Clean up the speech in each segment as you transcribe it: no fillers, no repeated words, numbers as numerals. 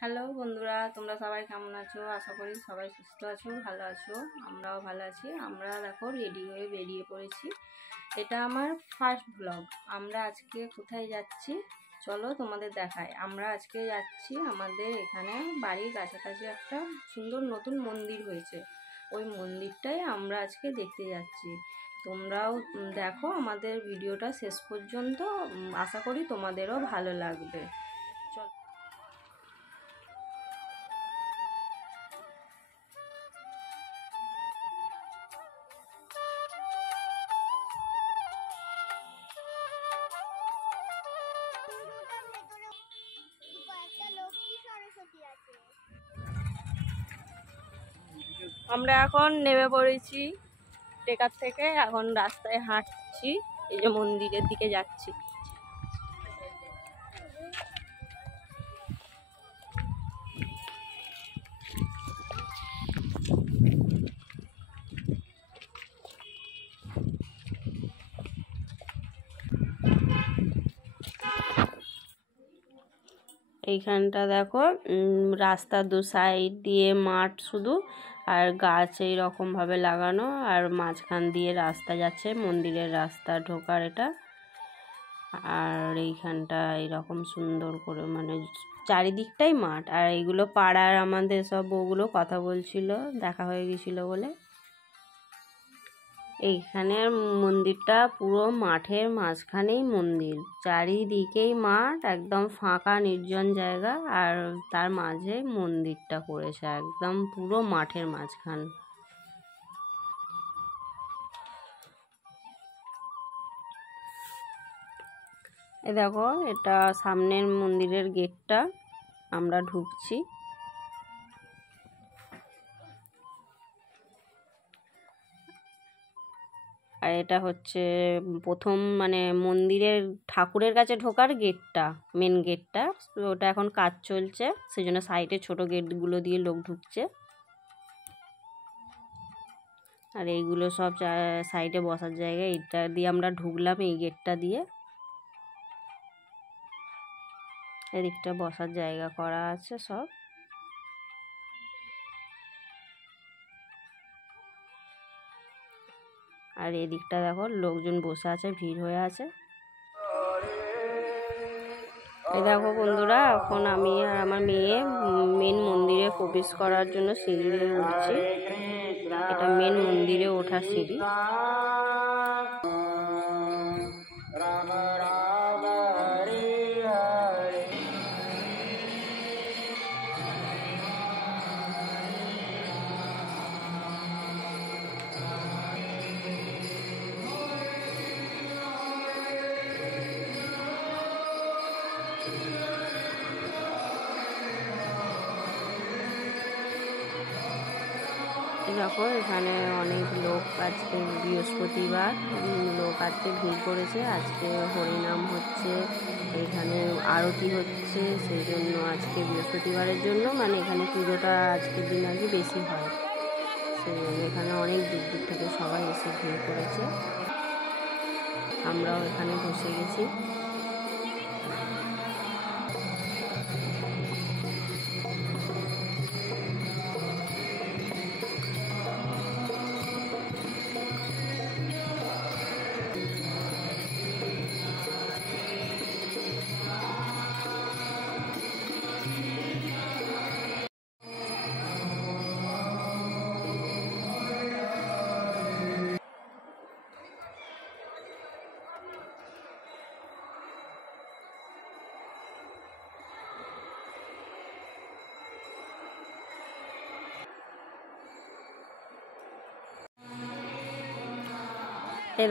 Hello বন্ধুরা, তোমরা সবাই কেমন আছো? আশা করি সবাই সুস্থ আছো, ভালো আছো। আমরাও ভালো আছি। আমরা দেখো রেডি হয়ে বেরিয়ে পড়েছি। এটা আমার ফার্স্ট ব্লগ। আমরা আজকে কোথায় যাচ্ছি চলো তোমাদের দেখাই। আমরা আজকে যাচ্ছি আমাদের এখানে বাড়ির কাছাকাছি একটা সুন্দর নতুন মন্দির হয়েছে। ওই মন্দিরটাই আমরা আজকে দেখতে যাচ্ছি। তোমরাও দেখো আমাদের ভিডিওটা শেষ পর্যন্ত। আশা করি তোমাদেরও ভালো লাগবে। চলো। আমরা এখন নেমে পড়েছি টেকার থেকে, এখন রাস্তায় হাঁটছি, এই যে মন্দিরের দিকে যাচ্ছি। এইখানটা দেখো রাস্তার দু সাইড দিয়ে মাঠ শুধু, আর গাছ এইরকম ভাবে লাগানো, আর মাঝখান দিয়ে রাস্তা যাচ্ছে, মন্দিরের রাস্তা ঢোকার এটা। আর এইখানটা এইরকম সুন্দর করে মানে চারিদিকটাই মাঠ। আর এইগুলো পাড়ার আমাদের সব বউগুলো কথা বলছিল, দেখা হয়ে গেছিলো বলে। এইখানে মন্দিরটা পুরো মাঠের মাঝখানেই মন্দির, চারিদিকেই মাঠ, একদম ফাঁকা নির্জন জায়গা, আর তার মাঝে মন্দিরটা করেছে একদম পুরো মাঠের মাঝখান। এই দেখো এটা সামনের মন্দিরের গেটটা, আমরা ঢুকছি। আর এটা হচ্ছে প্রথম মানে মন্দিরের ঠাকুরের কাছে ঢোকার গেটটা, মেন গেটটা। ওটা এখন কাজ চলছে, সেই জন্য সাইডে ছোট গেটগুলো দিয়ে লোক ঢুকছে। আর এইগুলো সব সাইডে বসার জায়গা। এটা দিয়ে আমরা ঢুকলাম এই গেটটা দিয়ে। এদিকটা বসার জায়গা করা আছে সব। আর এদিকটা দেখো লোকজন বসে আছে, ভিড় হয়ে আছে। এই দেখো বন্ধুরা, এখন আমি আর আমার মেয়ে মেন মন্দিরে প্রবেশ করার জন্য সিঁড়ি দিয়ে উঠছি। এটা মেন মন্দিরে ওঠার সিঁড়ি। দেখো এখানে অনেক লোক, আজকে বৃহস্পতিবার, লোক আজকে ভিড় করেছে। আজকে হরিনাম হচ্ছে, এখানে আরতি হচ্ছে, সেই জন্য আজকে বৃহস্পতিবারের জন্য মানে এখানে পুজোটা আজকের দিন আর কি বেশি হয়। সেই জন্য এখানে অনেক দূর দূর থেকে সবাই এসে ভিড় করেছে। আমরাও এখানে বসে গেছি।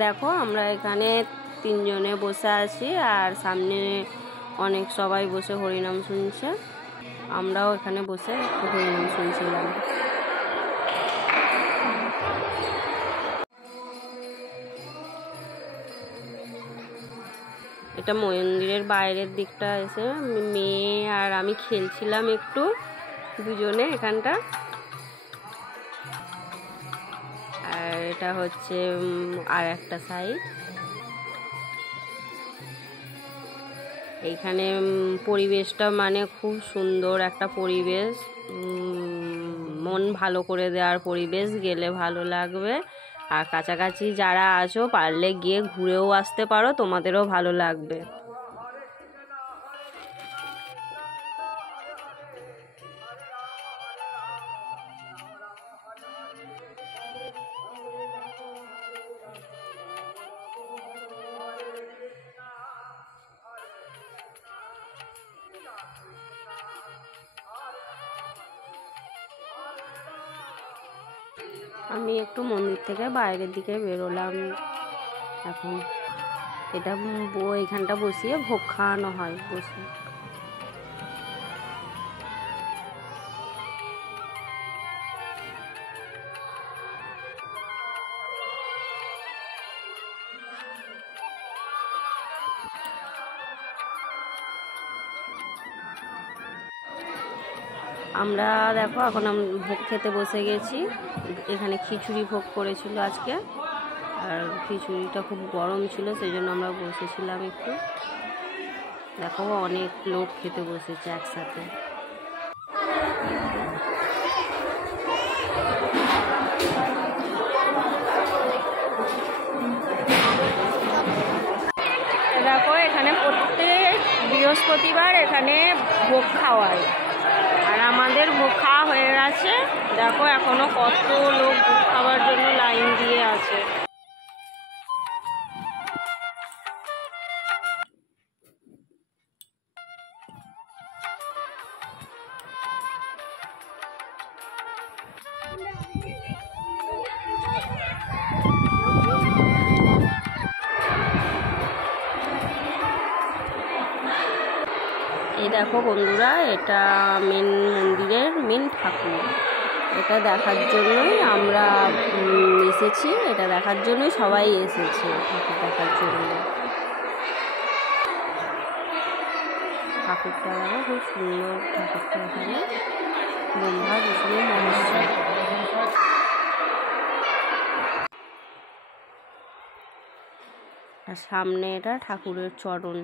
দেখো আমরা এখানে তিনজনে বসে আছি, আর সামনে অনেক সবাই বসে হরিনাম শুনছে। আমরাও এখানে বসে হরিনাম শুনছিলাম। এটা মন্দিরের বাইরের দিকটা এসে মেয়ে আর আমি খেলছিলাম একটু দুজনে এখানটা। আর এটা হচ্ছে আর একটা সাইড। এইখানে পরিবেশটা মানে খুব সুন্দর একটা পরিবেশ, মন ভালো করে দেওয়ার পরিবেশ, গেলে ভালো লাগবে। আর কাছাকাছি যারা আছো পারলে গিয়ে ঘুরেও আসতে পারো, তোমাদেরও ভালো লাগবে। আমি একটু মন্দির থেকে বাইরের দিকে বেরোলাম এখন। এটা এইখানটা বসিয়ে ভোগ খাওয়ানো হয় বসে। আমরা দেখো এখন ভোগ খেতে বসে গেছি। এখানে খিচুড়ি ভোগ করেছিল আজকে, আর খিচুড়িটা খুব গরম ছিল, সেই জন্য আমরা বসেছিলাম একটু। দেখো অনেক লোক খেতে বসেছে একসাথে। দেখো এখানে প্রত্যেক বৃহস্পতিবার এখানে ভোগ খাওয়ায়, আর আমাদের ভোগ খাওয়া হয়ে গেছে। দেখো এখনো কত লোক ভোগ খাওয়ার জন্য লাইন দিয়ে আছে। এই দেখো বন্ধুরা, এটা মন্দিরের মেন ঠাকুর। এটা দেখার জন্যই আমরা এসেছি, এটা দেখার জন্যই সবাই এসেছে, ঠাকুর দেখার জন্য। ঠাকুরটা দেখো খুব সুন্দর, ঠাকুরটা এখানে ব্রহ্মা বিষ্ণু মহেশ্বর। আর সামনে এটা ঠাকুরের চরণ।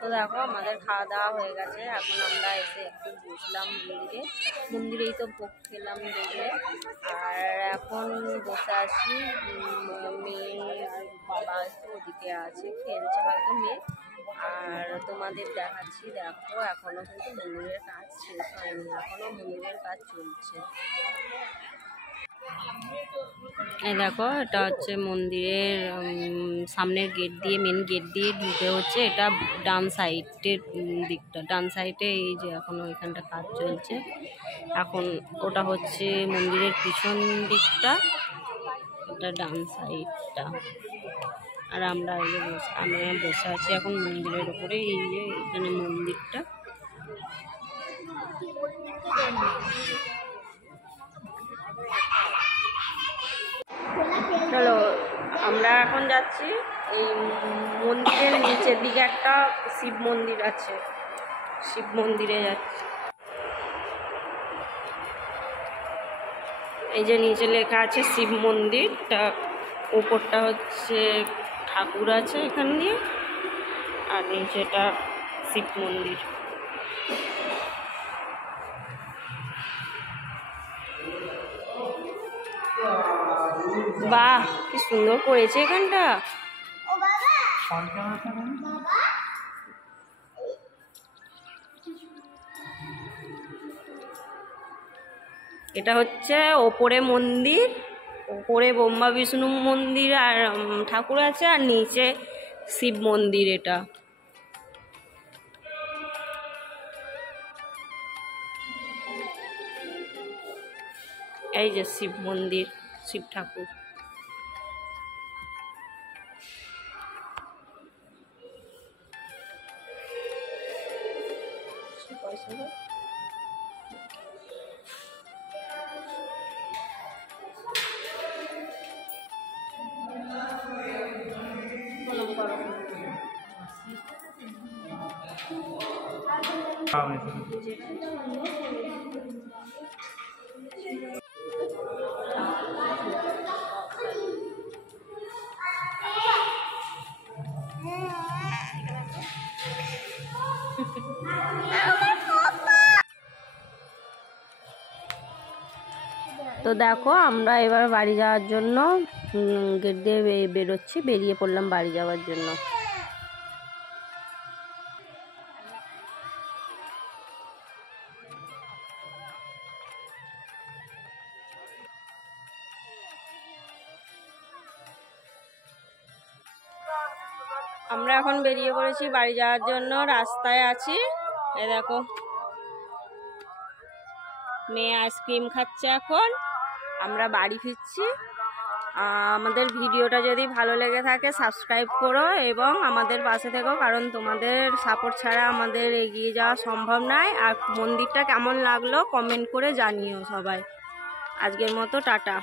তো দেখো আমাদের খাওয়া দাওয়া হয়ে গেছে, এখন আমরা এসে একটু বসলাম মন্দিরেই তো ভোগ খেলাম দেখলে। আর এখন বসে আছি, মেয়ে আর বাবা একটু ওদিকে আছে, খেলছে হয়তো মেয়ে। আর তোমাদের দেখাচ্ছি, দেখো এখনো কিন্তু মন্দিরের কাজ শেষ হয়নি, এখনো মন্দিরের কাজ চলছে। এই দেখো এটা হচ্ছে মন্দিরের সামনের গেট দিয়ে, মেন গেট দিয়ে ঢুকে হচ্ছে এটা ডান সাইডের দিকটা, ডান সাইডে এই যে এখনো এখানটা কাজ চলছে। এখন ওটা হচ্ছে মন্দিরের পিছন দিকটা, এটা ডান সাইডটা। আর আমরা বসে আছি এখন মন্দিরের উপরে, এই যে এখানে মন্দিরটা। চলো আমরা এখন যাচ্ছি, এই মন্দিরের নিচের দিকে একটা শিব মন্দির আছে, শিব মন্দিরে যাচ্ছি। এই যে নিচে লেখা আছে শিব মন্দিরটা, উপরটা হচ্ছে ঠাকুর আছে এখান দিয়ে, আর নিচেটা শিব মন্দির। বাহ কি সুন্দর করেছে এখানটা। এটা হচ্ছে ওপরে মন্দির, ওপরে ব্রহ্মা বিষ্ণু মন্দির আর ঠাকুর আছে, আর নিচে শিব মন্দির। এটা এই যে শিব মন্দির, শিব ঠাকুর। তো দেখো আমরা এবার বাড়ি যাওয়ার জন্য গেট দিয়ে বেরোচ্ছি, বেরিয়ে পড়লাম বাড়ি যাওয়ার জন্য। আমরা এখন বেরিয়ে পড়েছি বাড়ি যাওয়ার জন্য, রাস্তায় আছি। এই দেখো মেয়ে আইসক্রিম খাচ্ছে, এখন আমরা বাড়ি ফিরছি। আমাদের ভিডিওটা যদি ভালো লেগে থাকে সাবস্ক্রাইব করো এবং আমাদের পাশে থেকো, কারণ তোমাদের সাপোর্ট ছাড়া আমাদের এগিয়ে যাওয়া সম্ভব নয়। আর মন্দিরটা কেমন লাগলো কমেন্ট করে জানিও সবাই। আজকের মতো টাটা।